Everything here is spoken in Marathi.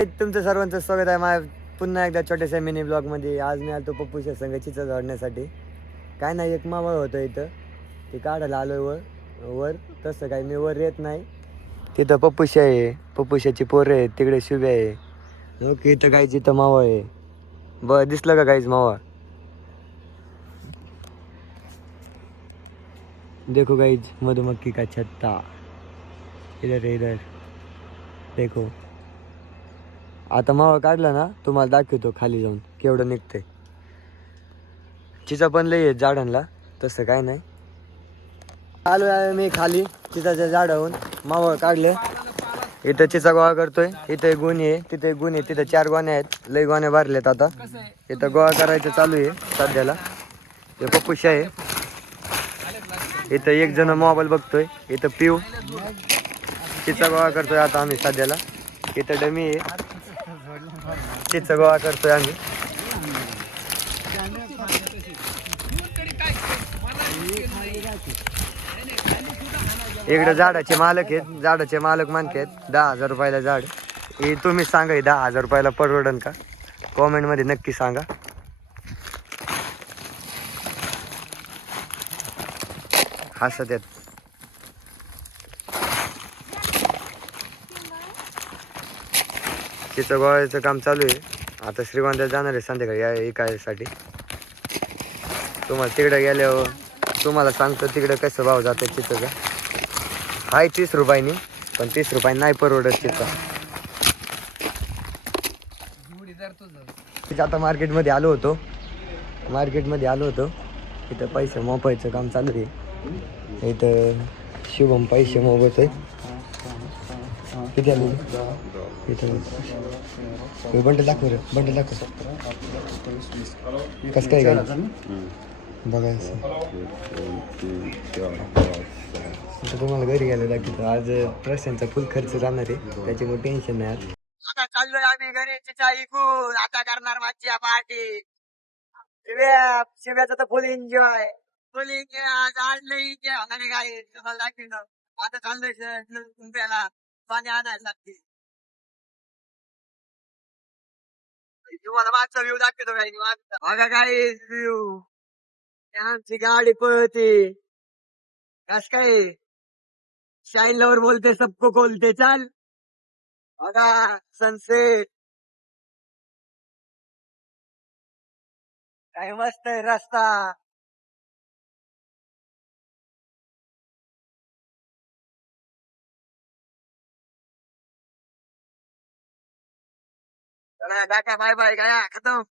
तुमचं सर्वांचं स्वागत आहे माझ्या पुन्हा एकदा छोट्याशा मिनी ब्लॉगमध्ये. आज मी आलो पप्पूच्या संघाचीचं झाडण्यासाठी. काय नाही, एक मावळ होतं इथं, ते काढायला आलो वर. तसं काही मी वर येत नाही. तिथं पप्पूशा आहे, पप्पूशाची पोरं आहे, तिकडे शुभ्या आहे. ओके, इथं काहीच इथं मावळ आहे. दिसलं का काहीच मावळ? देखो गाइज, मधुमक्खी का छत्ता इधर इधर देखो. आता मावा काढला ना, तुम्हाला दाखवतो खाली जाऊन केवढं निघतंय. चिचा पण लई आहे झाडांना, तसं काय नाही. आलो आहे मी खाली चिचाच्या झाडावरून, मावळ काढले. इथं चिचा गोळा करतोय. इथं एक गोणी आहे, तिथे एक गोणी आहे, तिथं 4 गोण्या आहेत. लई गोण्या भरल्यात आता. इथं गोळा करायचं चालू आहे सध्याला. हे पप्पूशा आहे. इथं एक जण मोबाईल बघतोय. इथं पिऊ चिचा गोळा करतोय आता आम्ही सध्याला. इथं डमी आहे, चिचा गोळा करतोय आम्ही. इकडे झाडाचे मालक आहेत, झाडाचे मालक म्हणतात 10,000 रुपयाला झाड. हे तुम्ही सांगा, 10,000 रुपयाला परवडन का? कॉमेंट मध्ये नक्की सांगा. हसत आहेत. चिचा गोळ्याचं काम चालू आहे. आता श्रीगोंद्यात जाणार आहे संध्याकाळी या एकासाठी. तुम्हाला तिकडे गेल्यावर तुम्हाला सांगतो तिकडे कसं भाव जातं चिचाचा. हाय 30 रुपयांनी, पण 30 रुपयांनी नाही परवडत चिचा. आता मार्केटमध्ये आलो होतो, इथं पैसे मोपायचं काम चालू आहे. इथं शुभम पैसे मोबत आहे. किती आले इथं? बंडल दाखव रे, बंडल दाखव. कसं काय घ्यायचं बघायचं. आता तुम्हाला घरी गेलं दाखवतो. आज प्रशांतचा फुल खर्च जाणार आहे, त्याच्यामुळे टेन्शन नाही. आता चाललोय आम्ही गणेशच्या ऐकून. आता करणार माझी पार्टी. शिव्याचा तर फुल एन्जॉय, आज नाही काय तुम्हाला दाखवलं. आता चाललोय तुमच्याला पाणी आणायला लागते. तुम्हाला मागचा व्ह्यू दाखवतो काही. बघा काय व्ह्यू, आमची गाडी पळते. कस काय शाईन लवर बोलते सबको खोलते चाल. बघा सनसेट काय मस्त आहे रस्ता. चला बाय बाय, गया खतम.